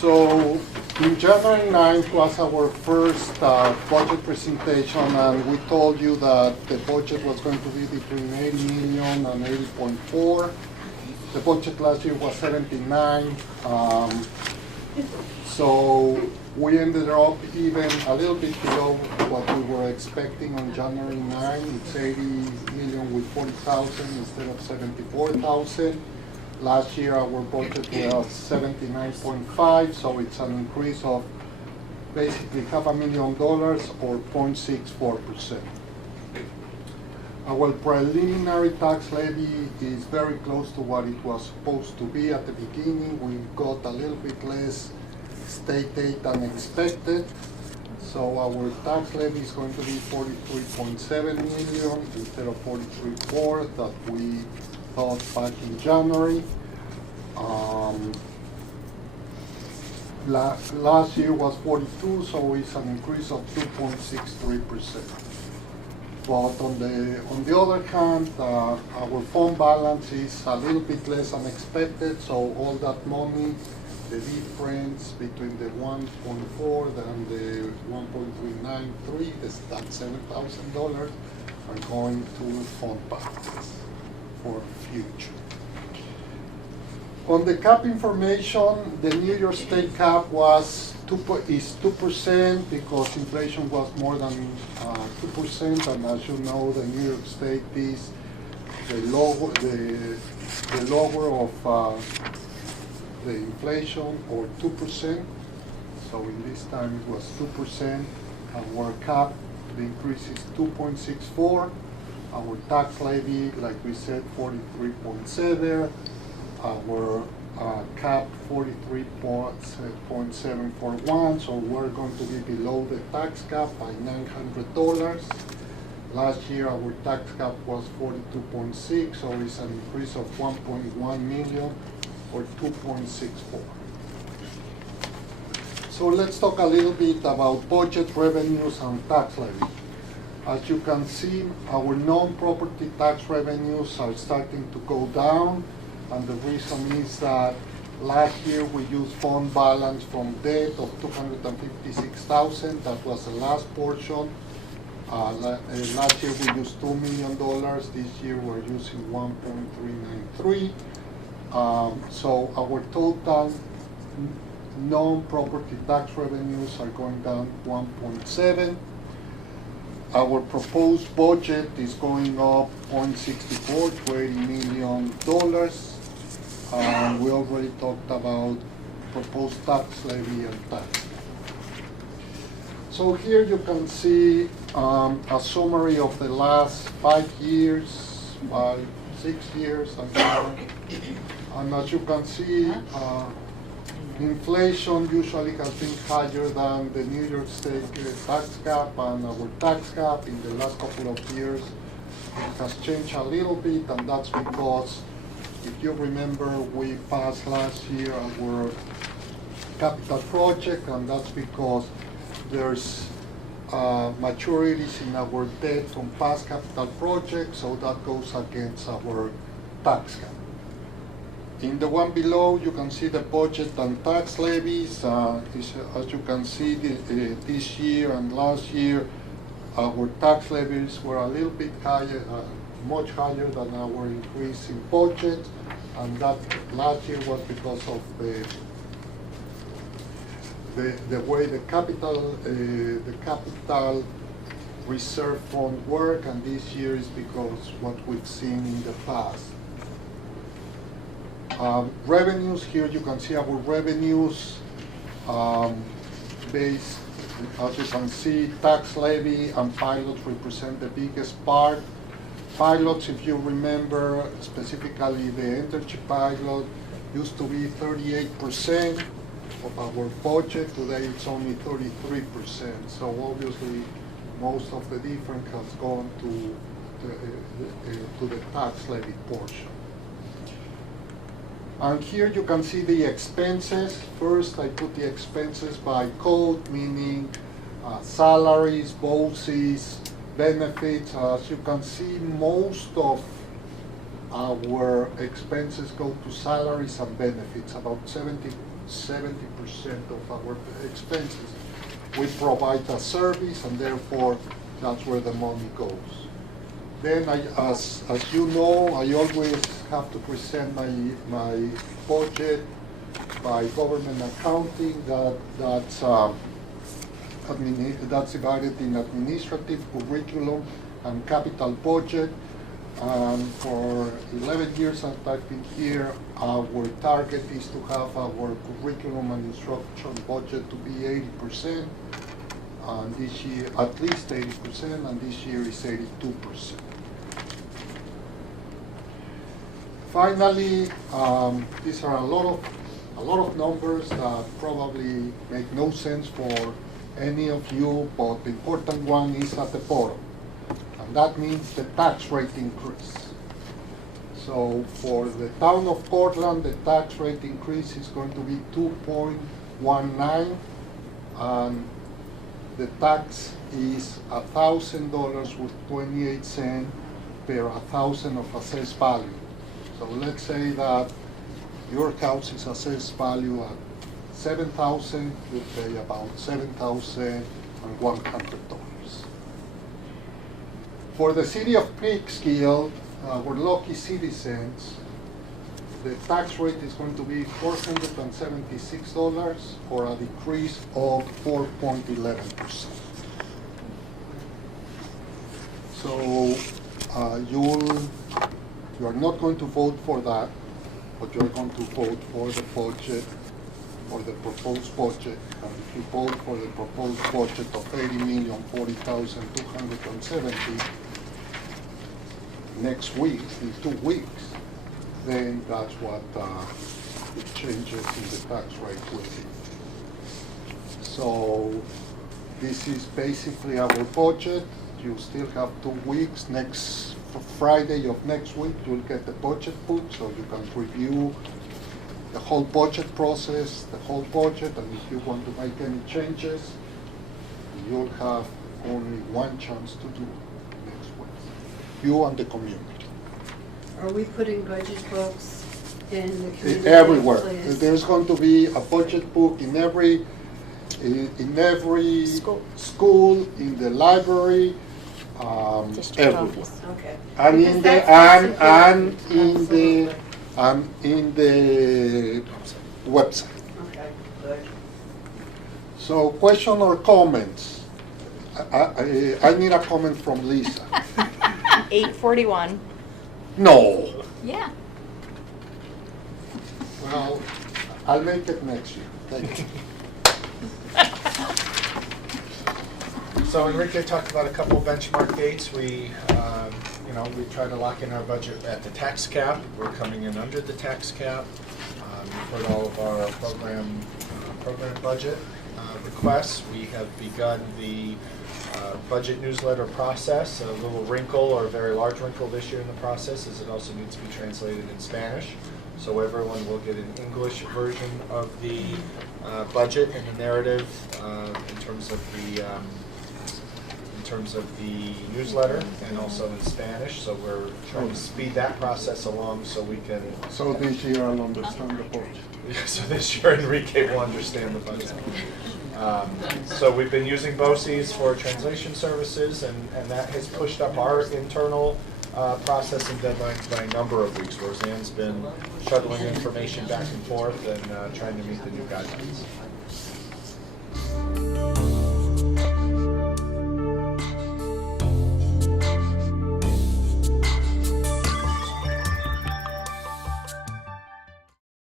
So in January 9th was our first budget presentation, and we told you that the budget was going to be between 80 million and 80.4. The budget last year was 79. So we ended up even a little bit below what we were expecting on January 9. It's 80 million with 40,000 instead of 74,000. Last year our budget was 79.5, so it's an increase of basically $500,000 or 0.64%. Our preliminary tax levy is very close to what it was supposed to be at the beginning. We got a little bit less state aid than expected. So our tax levy is going to be 43.7 million instead of 43.4 that we thought back in January. Last year was 42, so it's an increase of 2.63%. But on the other hand, our fund balance is a little bit less than expected, so all that money, the difference between the 1.4 and the 1.393, that $7,000 are going to fund balances for future. On the cap information, the New York State cap is 2% because inflation was more than 2%, and as you know, the New York State is the lower of the inflation, or 2%. So in this time it was 2%. Our cap, the increase is 2.64. Our tax levy, like we said, 43.7. Our cap 43.741, so we're going to be below the tax cap by $900. Last year our tax cap was 42.6, so it's an increase of 1.1 million or 2.64. So let's talk a little bit about budget, revenues, and tax levy. As you can see, our non-property tax revenues are starting to go down, and the reason is that last year we used fund balance from debt of $256,000. That was the last portion. Last year we used $2 million. This year we're using 1.393. So our total non-property tax revenues are going down 1.7. Our proposed budget is going up 0.64 to $80 million. We already talked about proposed tax levy and tax. So here you can see a summary of the last 5 years, 6 years, and more. And as you can see, inflation usually has been higher than the New York State tax cap and our tax cap. In the last couple of years, it has changed a little bit, and that's because, if you remember, we passed last year our capital project, and that's because there's maturities in our debt from past capital projects, so that goes against our tax cap. In the one below, you can see the budget and tax levies. As you can see, this year and last year, our tax levies were a little bit higher, much higher than our increase in budget, and that last year was because of the way the capital reserve fund work, and this year is because what we've seen in the past. Revenues, here you can see our revenues based, as you can see, tax levy and pilots represent the biggest part. Pilots, if you remember, specifically the energy pilot, used to be 38% of our budget. Today it's only 33%. So obviously most of the difference has gone to the tax levy portion. And here you can see the expenses. First, I put the expenses by code, meaning salaries, bonuses, benefits. As you can see, most of our expenses go to salaries and benefits, about 70% of our expenses. We provide a service, and therefore that's where the money goes. Then, as you know, I always have to present my budget by government accounting. That's divided in administrative, curriculum, and capital budget. And for 11 years that I've been here, our target is to have our curriculum and instruction budget to be 80%, and this year, at least 80%, and this year is 82%. Finally, these are a lot of numbers that probably make no sense for any of you, but the important one is at the bottom. And that means the tax rate increase. So for the town of Portland, the tax rate increase is going to be 2.19, and the tax is $1,000 with 28 cents per 1,000 of assessed value. So let's say that your house is assessed value at $7,000, you pay about $7,100. For the city of Peekskill, we're lucky citizens, the tax rate is going to be $476, or a decrease of 4.11%. So you are not going to vote for that, but you're going to vote for the budget, or the proposed budget. And if you vote for the proposed budget of $80,040,270 next week, in 2 weeks, then that's what the changes in the tax rate will be. So this is basically our budget. You still have 2 weeks. Next Friday of next week, you'll get the budget book, so you can review the whole budget process, the whole budget, and if you want to make any changes, you'll have only one chance to do it next week. You and the community. Are we putting budget books in the community? Everywhere. Please? There's going to be a budget book in every school, in the library, District everywhere. office. Okay. And Because in that's in the website. Okay, good. So, question or comments? I need a comment from Lisa. 841. No. Yeah. Well, I'll make it next year. Thank you. So Enrique talked about a couple of benchmark dates. We try to lock in our budget at the tax cap. We're coming in under the tax cap. You've heard all of our program budget requests. We have begun the budget newsletter process. A little wrinkle, or a very large wrinkle this year in the process, is it also needs to be translated in Spanish. So everyone will get an English version of the budget and the narrative in terms of the newsletter, and also in Spanish. So we're trying to speed that process along so we can. So this year I'll understand the budget. So this year Enrique will understand the budget. So we've been using BOCES for translation services, and that has pushed up our internal processing deadlines by a number of weeks. Roseanne's been shuttling information back and forth and trying to meet the new guidelines.